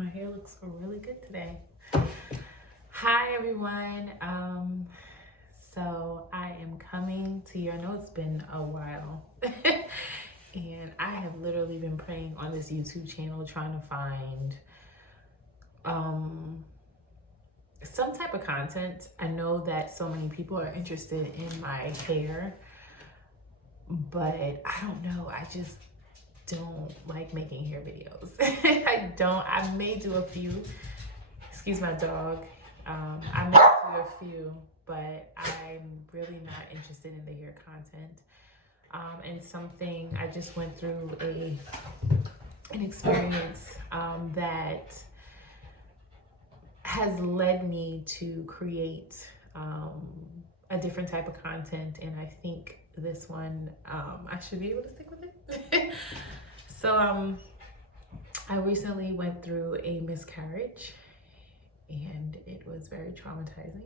My hair looks really good today. Hi everyone. So I am coming to you. I know it's been a while. And I have literally been praying on this YouTube channel trying to find some type of content. I know that so many people are interested in my hair, but I don't know. I just don't like making hair videos. I may do a few. Excuse my dog. I may do a few, but I'm really not interested in the hair content. And something I just went through an experience that has led me to create a different type of content, and I think this one I should be able to stick with it. So I recently went through a miscarriage, and it was very traumatizing.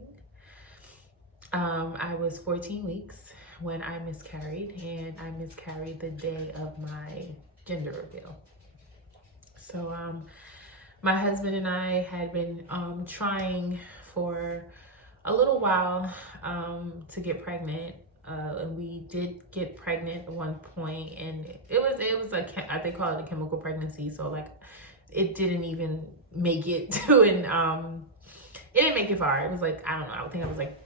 I was 14 weeks when I miscarried, and I miscarried the day of my gender reveal. So my husband and I had been trying for a little while to get pregnant. And we did get pregnant at one point, and it was they call it a chemical pregnancy. So like, it didn't even make it to it didn't make it far. It was like, I don't know, I think I was like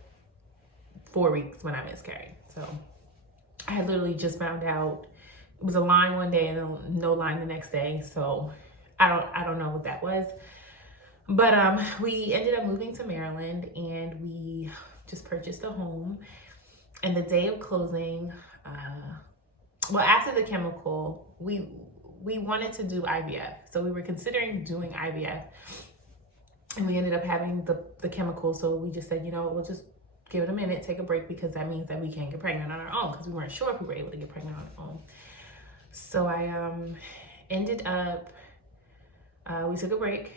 4 weeks when I miscarried. So I had literally just found out. It was a line one day and then no line the next day. So I don't know what that was. But we ended up moving to Maryland, and we just purchased a home. And the day of closing, after the chemical, we wanted to do IVF. So we were considering doing IVF, and we ended up having the chemical. So we just said, we'll just give it a minute, take a break, because that means that we can't get pregnant on our own, because we weren't sure if we were able to get pregnant on our own. So I ended up, we took a break.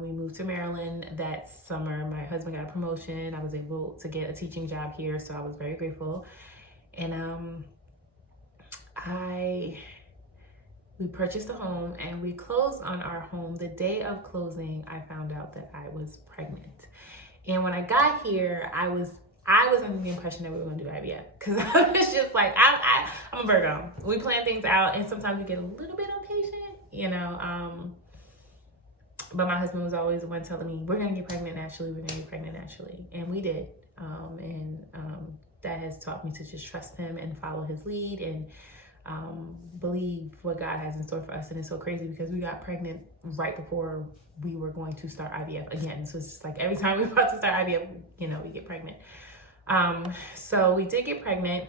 We moved to Maryland that summer. My husband got a promotion. I was able to get a teaching job here, so I was very grateful. And we purchased a home, and we closed on our home. The day of closing, I found out that I was pregnant. And when I got here, I was under the impression that we were going to do IVF, because I was just like, I'm a Virgo. We plan things out, and sometimes we get a little bit impatient, But my husband was always the one telling me, we're going to get pregnant naturally, And we did. That has taught me to just trust him and follow his lead, and believe what God has in store for us. And it's so crazy because we got pregnant right before we were going to start IVF again. So it's just like every time we're about to start IVF, we get pregnant. So we did get pregnant,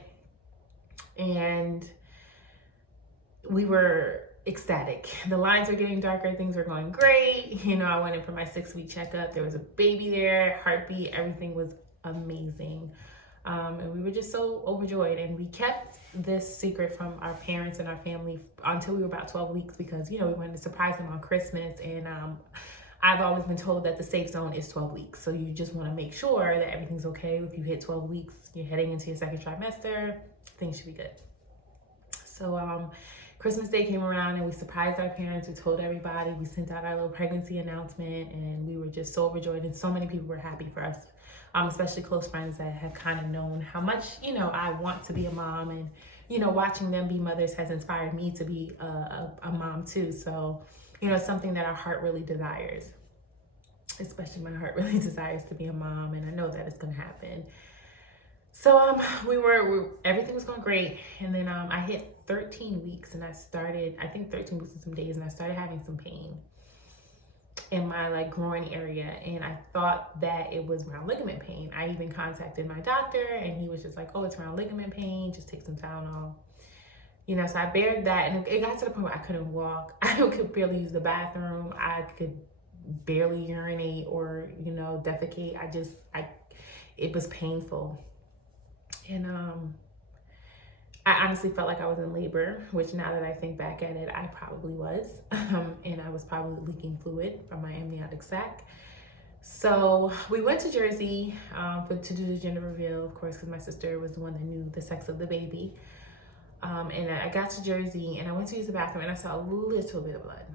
and we were ecstatic. The lines were getting darker, things were going great. I went in for my 6-week checkup. There was a baby there, heartbeat, everything was amazing. And we were just so overjoyed, and we kept this secret from our parents and our family until we were about 12 weeks, because we wanted to surprise them on Christmas. And I've always been told that the safe zone is 12 weeks. So you just want to make sure that everything's okay. If you hit 12 weeks, you're heading into your second trimester, things should be good. So Christmas Day came around, and we surprised our parents. We told everybody. We sent out our little pregnancy announcement, and we were just so overjoyed. And so many people were happy for us, especially close friends that have kind of known how much, I want to be a mom. And, watching them be mothers has inspired me to be a mom too. So, it's something that our heart really desires. Especially my heart really desires to be a mom, and I know that it's going to happen. So everything was going great. And then I hit 13 weeks, and I think 13 weeks and some days, and I started having some pain in my groin area, and I thought that it was round ligament pain. I even contacted my doctor, and he was just like, oh, it's round ligament pain, just take some Tylenol. So I bared that, and it got to the point where I couldn't walk. I could barely use the bathroom. I could barely urinate or, defecate. It was painful. And I honestly felt like I was in labor, which now that I think back at it, I probably was. And I was probably leaking fluid from my amniotic sac. So we went to Jersey to do the gender reveal, of course, because my sister was the one that knew the sex of the baby. And I got to Jersey, and I went to use the bathroom, and I saw a little bit of blood.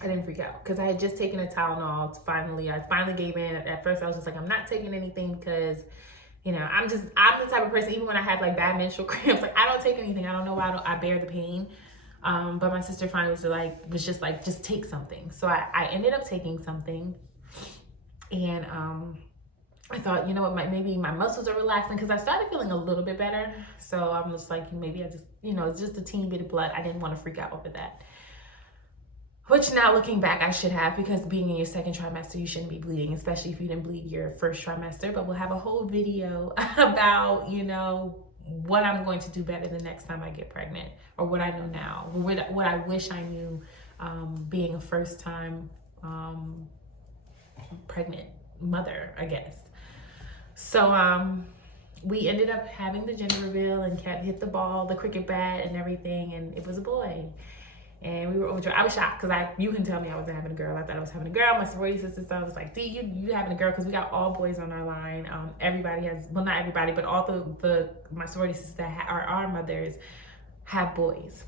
I didn't freak out because I had just taken a Tylenol. I finally gave in. At first I was just like, I'm not taking anything because, you know, I'm the type of person, even when I had like bad menstrual cramps, like I don't take anything. I don't know why I bear the pain. But my sister finally was just like, just take something. So I ended up taking something, and I thought, you know what, maybe my muscles are relaxing because I started feeling a little bit better. So I'm just like, maybe I just, you know, it's just a teeny bit of blood. I didn't want to freak out over that. Which now looking back, I should have, because being in your second trimester, you shouldn't be bleeding, especially if you didn't bleed your first trimester. But we'll have a whole video about, you know, what I'm going to do better the next time I get pregnant, or what I know now, what I wish I knew being a first time pregnant mother, I guess. So we ended up having the gender reveal, and Kat hit the cricket bat and everything, and it was a boy. And we were overjoyed. I was shocked because you can tell me I wasn't having a girl. I thought I was having a girl. My sorority sister I was like, D, you having a girl? Because we got all boys on our line. Everybody has, well, not everybody, but all my sorority sisters that are our mothers have boys.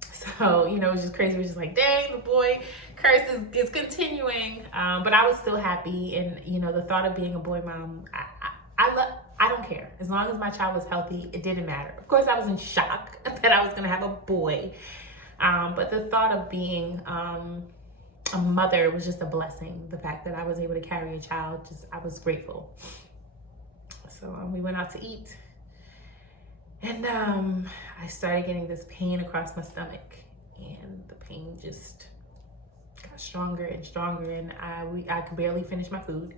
So, you know, it was just crazy. It was just like, dang, the boy curse is continuing. But I was still happy. And, you know, the thought of being a boy mom, I don't care. As long as my child was healthy, it didn't matter. Of course, I was in shock that I was going to have a boy. But the thought of being a mother was just a blessing. The fact that I was able to carry a child, I was grateful. So we went out to eat, and I started getting this pain across my stomach, and the pain just got stronger and stronger, and I could barely finish my food.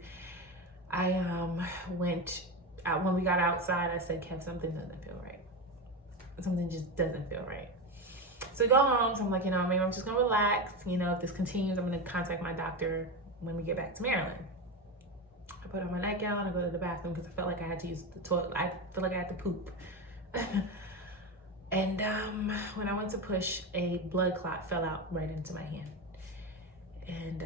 I went out. When we got outside, I said, Kev, something doesn't feel right. Something just doesn't feel right. So we go home, so I'm like, you know, maybe I'm just gonna relax. You know, if this continues, I'm gonna contact my doctor when we get back to Maryland. I put on my nightgown, I go to the bathroom because I felt like I had to use the toilet. I feel like I had to poop. And when I went to push, a blood clot fell out right into my hand. And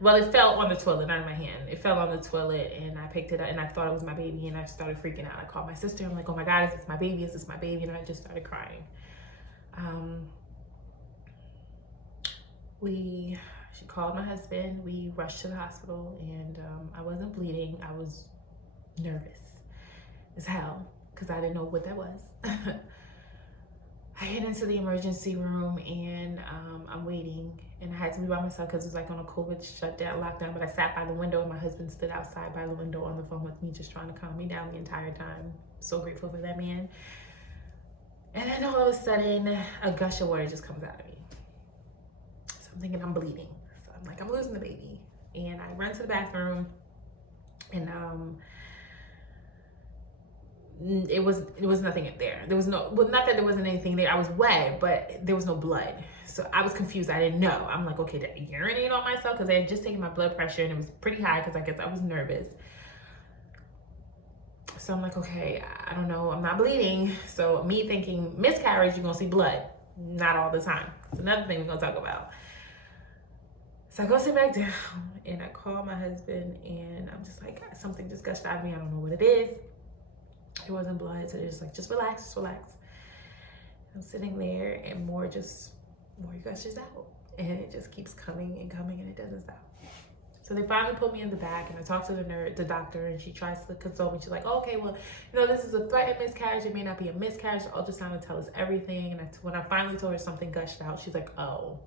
well, it fell on the toilet, not in my hand. It fell on the toilet, and I picked it up, and I thought it was my baby, and I started freaking out. I called my sister. I'm like, oh my God, is this my baby? Is this my baby? And I just started crying. She called my husband. We rushed to the hospital, and I wasn't bleeding. I was nervous as hell because I didn't know what that was. I head into the emergency room, and I'm waiting, and I had to be by myself because it was like on a COVID shutdown, lockdown. But I sat by the window, and my husband stood outside by the window on the phone with me, just trying to calm me down the entire time. So grateful for that man. And then all of a sudden, a gush of water just comes out of me. So I'm thinking I'm bleeding. So I'm like, I'm losing the baby. And I run to the bathroom, and it was nothing in there. There was no, well, not that there wasn't anything there. I was wet, but there was no blood. So I was confused. I didn't know. I'm like, okay, did I urinate on myself? Because I had just taken my blood pressure, and it was pretty high because I guess I was nervous. So I'm like, okay, I don't know. I'm not bleeding. So me thinking miscarriage, you're going to see blood. Not all the time. It's another thing we're going to talk about. So I go sit back down, and I call my husband, and I'm just like, something just gushed out of me. I don't know what it is. It wasn't blood. So they're just like, just relax, just relax. I'm sitting there, and more gushes out. And it just keeps coming and coming, and it doesn't stop. So they finally put me in the back, and I talked to the doctor, and she tries to console me. She's like, oh, okay, well, you know, this is a threatened miscarriage. It may not be a miscarriage. The ultrasound will tell us everything. And when I finally told her something gushed out, she's like, oh,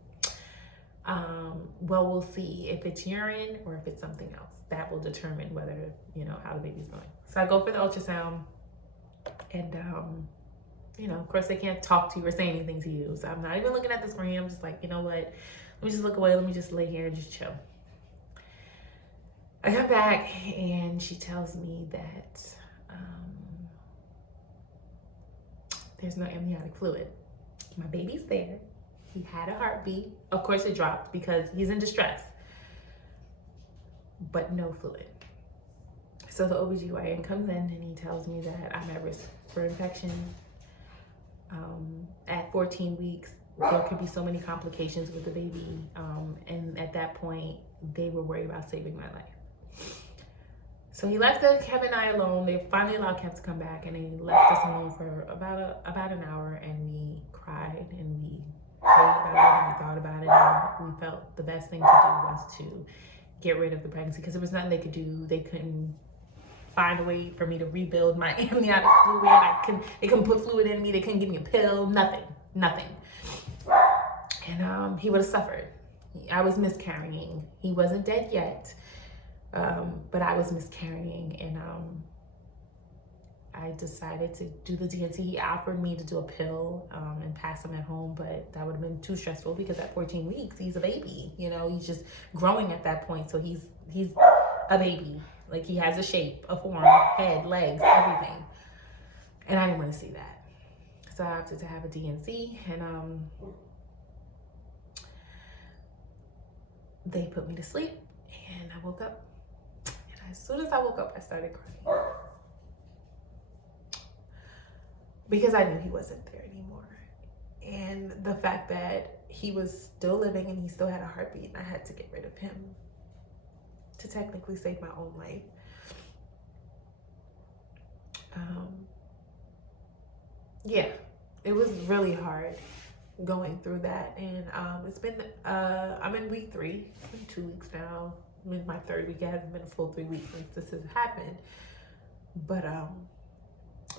well, we'll see if it's urine or if it's something else. That will determine whether, you know, how the baby's going. So I go for the ultrasound, and, you know, of course, they can't talk to you or say anything to you. So I'm not even looking at the screen. I'm just like, you know what? Let me just look away. Let me just lay here and just chill. I come back, and she tells me that there's no amniotic fluid. My baby's there. He had a heartbeat. Of course, it dropped because he's in distress, but no fluid. So the OBGYN comes in, and he tells me that I'm at risk for infection. At 14 weeks, there could be so many complications with the baby. And at that point, they were worried about saving my life. So he left Kev and I alone. They finally allowed Kev to come back, and they left us alone for about an hour, and we cried, and we prayed about it, and we thought about it, and we felt the best thing to do was to get rid of the pregnancy, because there was nothing they could do. They couldn't find a way for me to rebuild my amniotic fluid. They couldn't put fluid in me. They couldn't give me a pill. Nothing. And he would have suffered. I was miscarrying. He wasn't dead yet, but I was miscarrying, and I decided to do the DNC. He offered me to do a pill and pass him at home, but that would have been too stressful, because at 14 weeks, he's a baby. You know, he's just growing at that point. So he's a baby. Like, he has a shape, a form, head, legs, everything. And I didn't want to see that. So I opted to have a DNC, and they put me to sleep, and I woke up. And as soon as I woke up, I started crying, because I knew he wasn't there anymore. And the fact that he was still living and he still had a heartbeat, and I had to get rid of him to technically save my own life. Yeah, it was really hard going through that. And it's been, I'm in week 3, it's been 2 weeks now. I'm in my 3rd week. It hasn't been a full 3 weeks since this has happened. But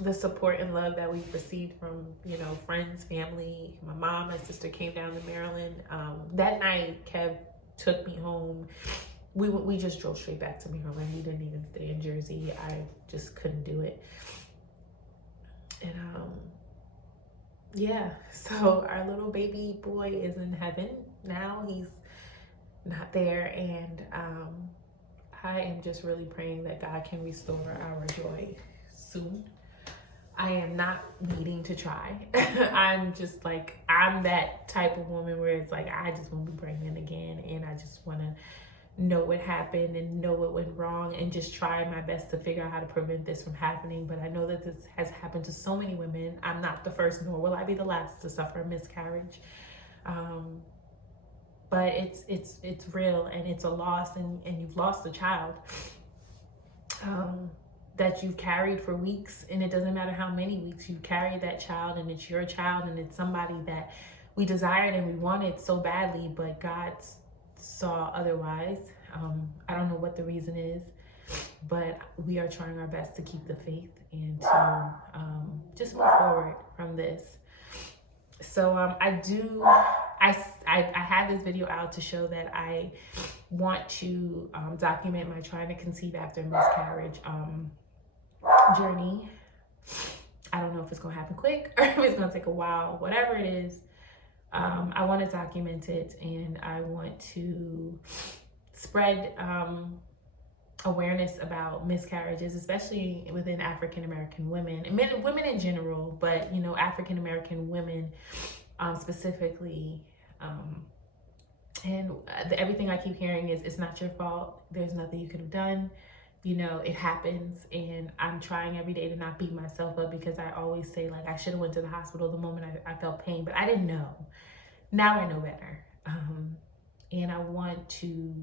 the support and love that we've received from, you know, friends, family, my mom, my sister came down to Maryland. That night, Kev took me home. We just drove straight back to Maryland. We didn't even stay in Jersey. I just couldn't do it. And yeah, so our little baby boy is in heaven now. He's not there, and I am just really praying that God can restore our joy soon. I am not needing to try. I'm just like, I'm that type of woman where it's like, I just want to be pregnant again, and I just want to know what happened and know what went wrong, and just try my best to figure out how to prevent this from happening. But I know that this has happened to so many women. I'm not the first, nor will I be the last to suffer a miscarriage. But it's real, and it's a loss, and you've lost a child that you've carried for weeks, and it doesn't matter how many weeks you carry that child, and it's your child, and it's somebody that we desired and we wanted so badly, but God saw otherwise. I don't know what the reason is, but we are trying our best to keep the faith and to just move forward from this. So I had this video out to show that I want to document my trying to conceive after miscarriage journey. I don't know if it's gonna happen quick or if it's gonna take a while. Whatever it is, I want to document it, and I want to spread awareness about miscarriages, especially within African American women, and women in general, but you know, African American women specifically. And everything I keep hearing is, it's not your fault. There's nothing you could have done. You know, it happens, and I'm trying every day to not beat myself up, because I always say, like, I should have went to the hospital the moment I felt pain, but I didn't know. Now I know better. And I want to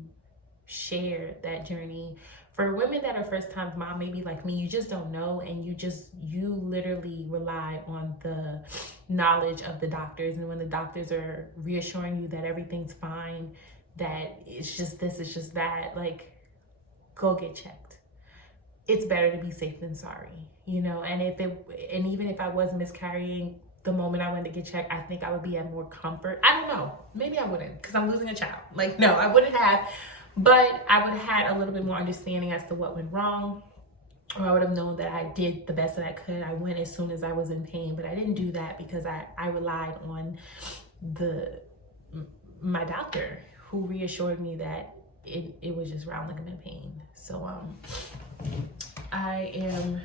share that journey for women that are first time mom, maybe like me. You just don't know, and you literally rely on the knowledge of the doctors, and when the doctors are reassuring you that everything's fine, that it's just this, it's just that, like, go get checked. It's better to be safe than sorry, you know. And even if I was miscarrying, the moment I went to get checked, I think I would be at more comfort. I don't know, maybe I wouldn't, because I'm losing a child. Like, no, I wouldn't have, but I would have had a little bit more understanding as to what went wrong, or I would have known that I did the best that I could. I went as soon as I was in pain, but I didn't do that because I relied on my doctor, who reassured me that it was just round ligament pain. So I am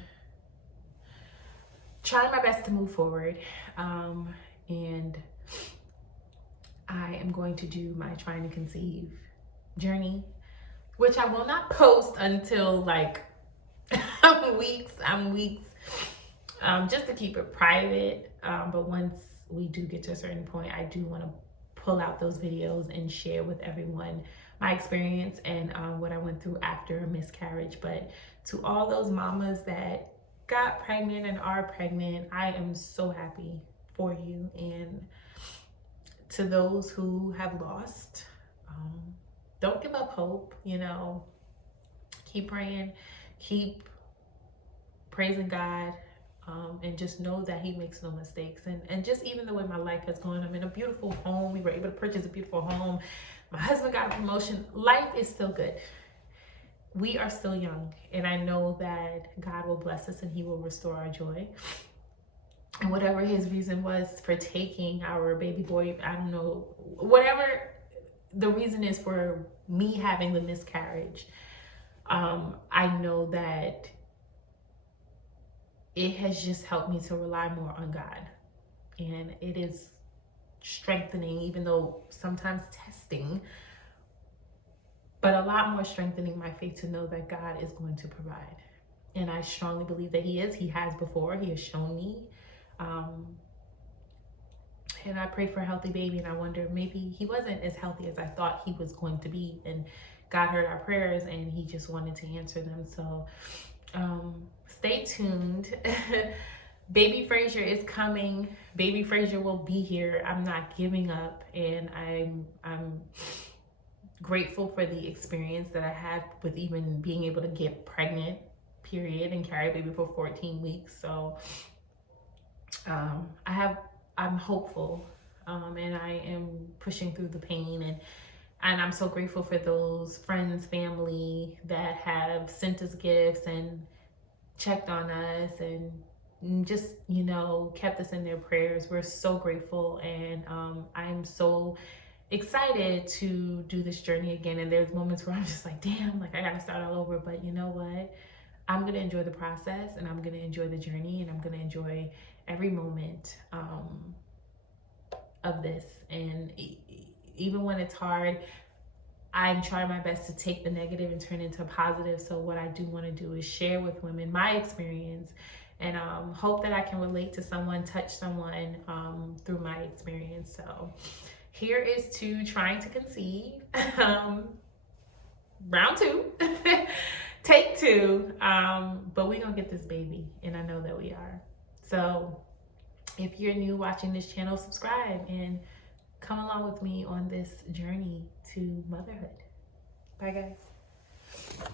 trying my best to move forward, and I am going to do my trying to conceive journey, which I will not post until like weeks, just to keep it private. But once we do get to a certain point, I do want to pull out those videos and share with everyone my experience and what I went through after a miscarriage. But to all those mamas that got pregnant and are pregnant, I am so happy for you. And to those who have lost, don't give up hope. You know, keep praying, keep praising God, and just know that he makes no mistakes. And just even the way my life has gone, I'm in a beautiful home. We were able to purchase a beautiful home. My husband got a promotion. Life is still good. We are still young, and I know that God will bless us and he will restore our joy. And whatever his reason was for taking our baby boy, I don't know, whatever the reason is for me having the miscarriage, I know that it has just helped me to rely more on God. And it is strengthening, even though sometimes testing, but a lot more strengthening my faith to know that God is going to provide. And I strongly believe that he is. He has before. He has shown me. And I pray for a healthy baby, and I wonder, maybe he wasn't as healthy as I thought he was going to be. And God heard our prayers, and he just wanted to answer them. So stay tuned. Baby Frazier is coming. Baby Frazier will be here. I'm not giving up, and I'm grateful for the experience that I had with even being able to get pregnant, period, and carry a baby for 14 weeks. So I'm hopeful, and I am pushing through the pain, and I'm so grateful for those friends, family that have sent us gifts and checked on us and just, you know, kept us in their prayers. We're so grateful, and I'm so excited to do this journey again. And there's moments where I'm just like, damn, like I gotta start all over. But you know what? I'm gonna enjoy the process, and I'm gonna enjoy the journey, and I'm gonna enjoy every moment of this. And even when it's hard, I'm trying my best to take the negative and turn it into positive. So what I do want to do is share with women my experience, and hope that I can relate to someone, touch someone through my experience. So here is to trying to conceive, round 2, take 2, but we're gonna get this baby, and I know that we are. So if you're new watching this channel, subscribe and come along with me on this journey to motherhood. Bye guys.